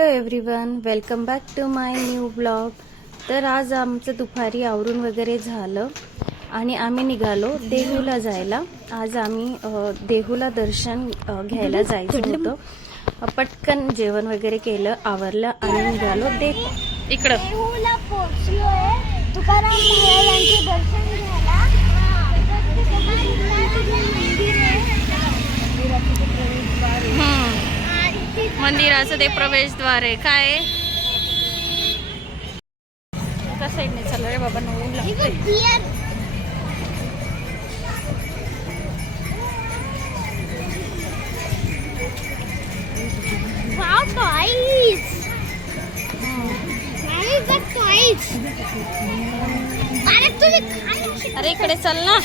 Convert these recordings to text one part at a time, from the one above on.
Hello everyone, welcome back to my new blog. तर आज आमचं दुपारी आवरून वगैरे झालं आणि आम्ही निघालो देहूला जायला. आज आम्ही देहूला दर्शन घ्यायला जायचं होतं. पटकन जेवण वगैरे केलं, आवरलं आणि निघालो इकडं. देहूला पोहोचलोय तुकाराम महाराजांचे दर्शन घ्यायला. मंदिराचं ते प्रवेशद्वार आहे. काय एका साईडने चालू रे बाबा, नवीन लागतंय. Wow, toys! Guys, the toys! अरे तुझे काय? अरे इकडे चल ना.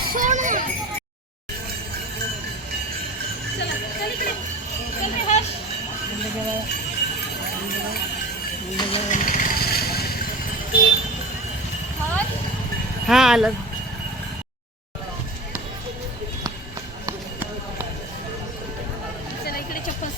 हा आलं. चला इकडे चप्पल.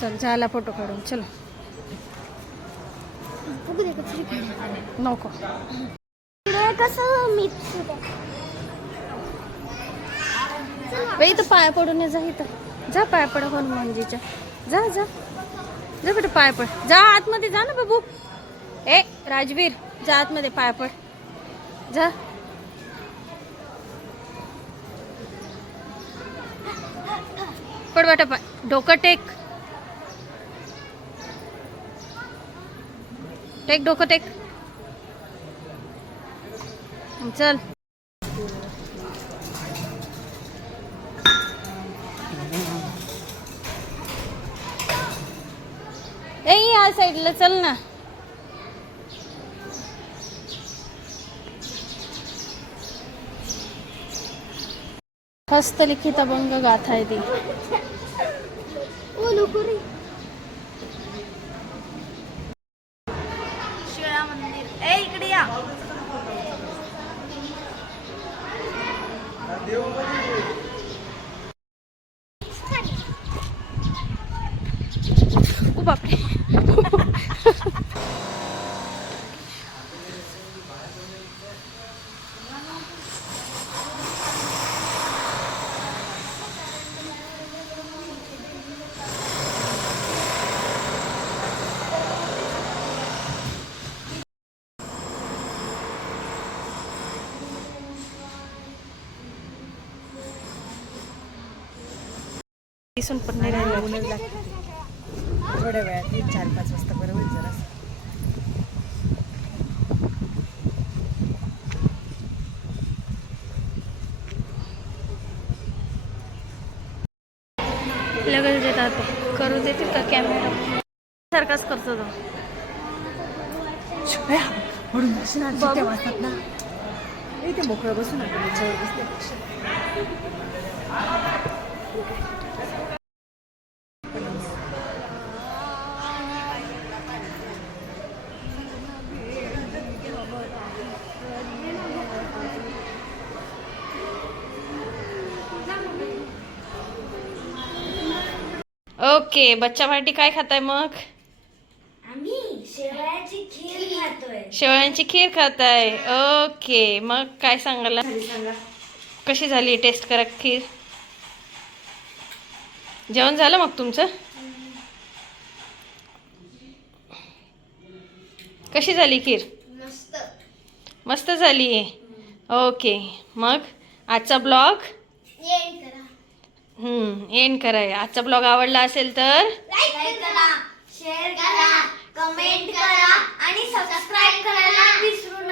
चल झाला फोटो काढून. चलो नको कसं मिक्स बाई, इथं पाय पडून जा. इथं जा, पाय पड हनुमानजीच्या. जा जा जा बेटा, पाय पड. जा आतमध्ये जा ना बाबू. ए राजवीर, जा आतमध्ये, पाय पड. जा. पड बेटा पाय. डोकं टेक. टेक डोकं टेक. चल. ए या साईडला चल ना. हस्तलिखित अभंग गाथा आहे ती. शिळा मंदिर. ए इकडे या. ओ बापरे. दिसून पण नाही राहिलं. थोड्या वेळात 4-5 वाजता बरं होईल जरा. लगेच देतात. करू देतील का कॅमेरा? सारखाच करतो तो. म्हणून सुट्ट्या वाजतात ना. इथे मोकळं बसून आपण याच्यावर बसते. ओके, बच्चा पार्टी काय खाताय मग? आम्ही शेवयाची खीर खातोय. शेवयांची खीर खाताय. ओके, मग काय सांगाल? कशी झाली टेस्ट करा खीर? जेवण झालं मग तुमचं? कशी झाली खीर? मस्त. मस्त झाली. ओके, मग आजचा ब्लॉग एंड करा. एंड कराय. आजचा ब्लॉग आवडला असेल तर लाईक करा, शेअर करा, कमेंट करा आणि सबस्क्राईब करायला विसरू